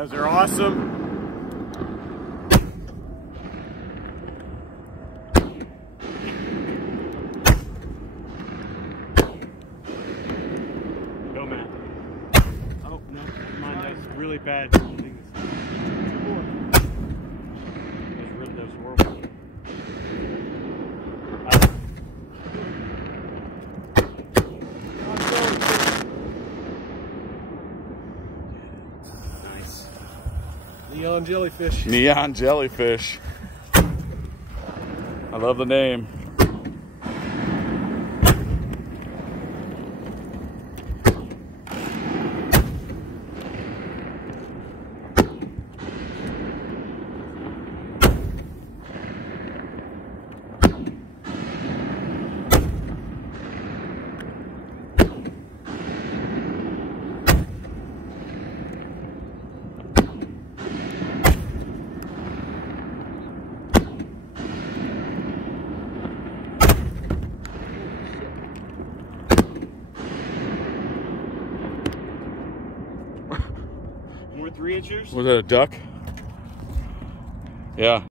Those are awesome. Go, Matt. Oh, no, never mind. That's really bad. Those horrible. Nice. Neon jellyfish. Neon jellyfish. I love the name. More 3-inchers? Was that a duck? Yeah.